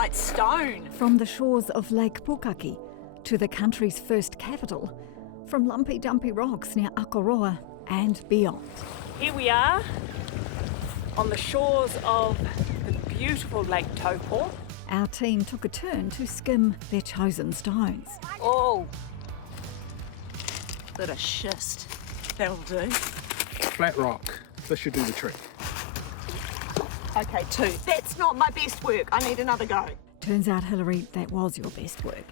right stone. From the shores of Lake Pukaki to the country's first capital, from lumpy dumpy rocks near Akaroa and beyond. Here we are on the shores of the beautiful Lake Taupo. Our team took a turn to skim their chosen stones. Oh, bit of schist. That'll do. Flat rock. This should do the trick. Okay, 2. That's not my best work. I need another go. Turns out, Hilary, that was your best work.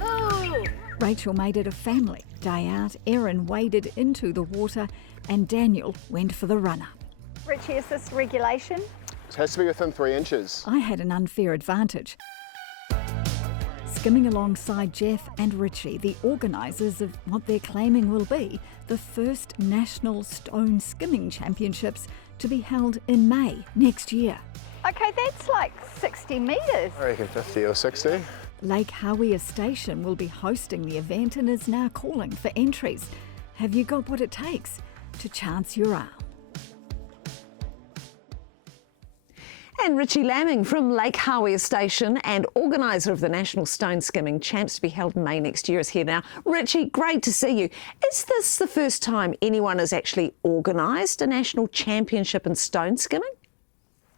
Oh! Rachel made it a family day out. Erin waded into the water and Daniel went for the run-up. Richie, is this regulation? It has to be within 3 inches. I had an unfair advantage. Skimming alongside Jeff and Richie, the organisers of what they're claiming will be the first National Stone Skimming Championships to be held in May next year. Okay, that's like 60 metres. I reckon 50 or 60. Lake Hawea Station will be hosting the event and is now calling for entries. Have you got what it takes to chance your arm? And Richie Lamming from Lake Hawea Station and organiser of the National Stone Skimming Champs to be held in May next year is here now. Richie, great to see you. Is this the first time anyone has actually organised a national championship in stone skimming?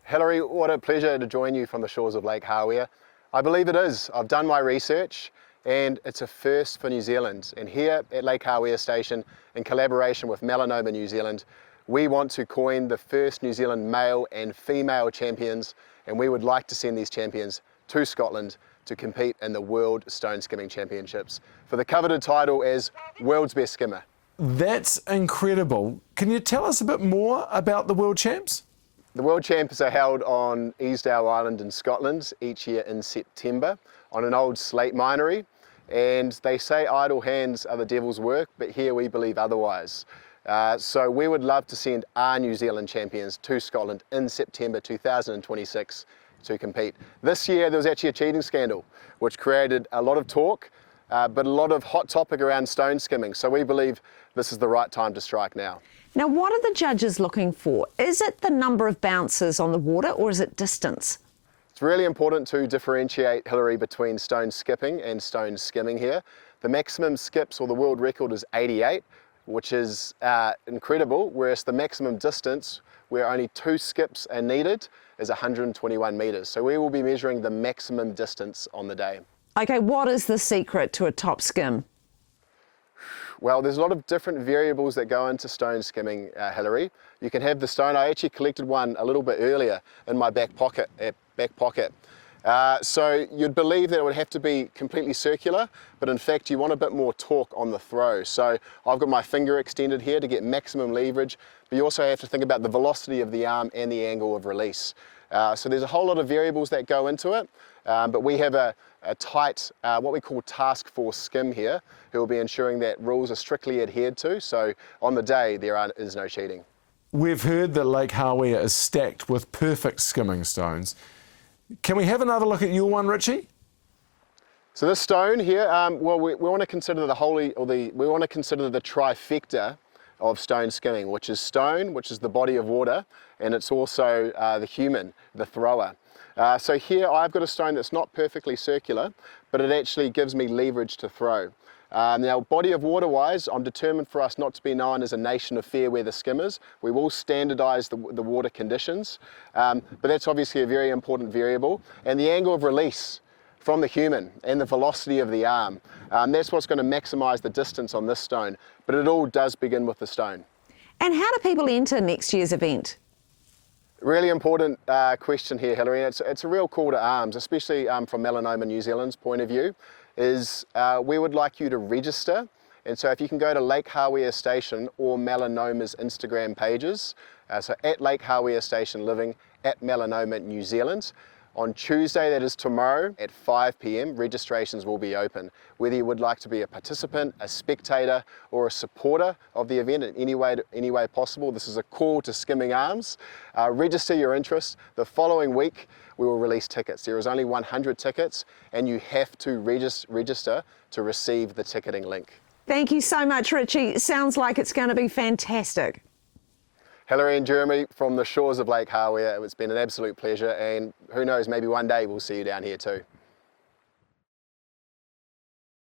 Hilary, what a pleasure to join you from the shores of Lake Hawea. I believe it is. I've done my research and it's a first for New Zealand. And here at Lake Hawea Station, in collaboration with Melanoma New Zealand, we want to coin the first New Zealand male and female champions, and we would like to send these champions to Scotland to compete in the World Stone Skimming Championships for the coveted title as World's Best Skimmer. That's incredible. Can you tell us a bit more about the World Champs? The World Champs are held on Easdale Island in Scotland each year in September on an old slate minery, and they say idle hands are the devil's work, but here we believe otherwise. So we would love to send our New Zealand champions to Scotland in September 2026 to compete. This year there was actually a cheating scandal which created a lot of talk, but a lot of hot topic around stone skimming. So we believe this is the right time to strike now. Now, what are the judges looking for? Is it the number of bounces on the water or is it distance? It's really important to differentiate, Hilary, between stone skipping and stone skimming here. The maximum skips, or the world record, is 88. Which is incredible, whereas the maximum distance, where only 2 skips are needed, is 121 metres. So we will be measuring the maximum distance on the day. Okay, what is the secret to a top skim? Well, there's a lot of different variables that go into stone skimming, Hilary. You can have the stone. I actually collected one a little bit earlier in my back pocket. So you'd believe that it would have to be completely circular, but in fact you want a bit more torque on the throw. So I've got my finger extended here to get maximum leverage, but you also have to think about the velocity of the arm and the angle of release. So there's a whole lot of variables that go into it, but we have a tight, what we call task force skim here, who will be ensuring that rules are strictly adhered to. So on the day there is no cheating. We've heard that Lake Hawea is stacked with perfect skimming stones. Can we have another look at your one, Richie? So this stone here, well, we want to consider we want to consider the trifecta of stone skimming, which is stone, which is the body of water, and it's also the human, the thrower. So here I've got a stone that's not perfectly circular, but it actually gives me leverage to throw. Now, body of water wise, I'm determined for us not to be known as a nation of fair weather skimmers. We will standardise the water conditions, but that's obviously a very important variable. And the angle of release from the human and the velocity of the arm, that's what's going to maximise the distance on this stone. But it all does begin with the stone. And how do people enter next year's event? Really important question here, Hilary. It's a real call to arms, especially from Melanoma New Zealand's point of view. We would like you to register, and so if you can go to Lake Hawea Station or Melanoma's Instagram pages, so at Lake Hawea Station Living, at Melanoma New Zealand. On Tuesday, that is tomorrow, at 5 p.m, registrations will be open. Whether you would like to be a participant, a spectator, or a supporter of the event in any way possible, this is a call to skimming arms. Register your interest. The following week, we will release tickets. There is only 100 tickets, and you have to register to receive the ticketing link. Thank you so much, Richie. Sounds like it's going to be fantastic. Hilary and Jeremy from the shores of Lake Hawea, it's been an absolute pleasure, and who knows, maybe one day we'll see you down here too.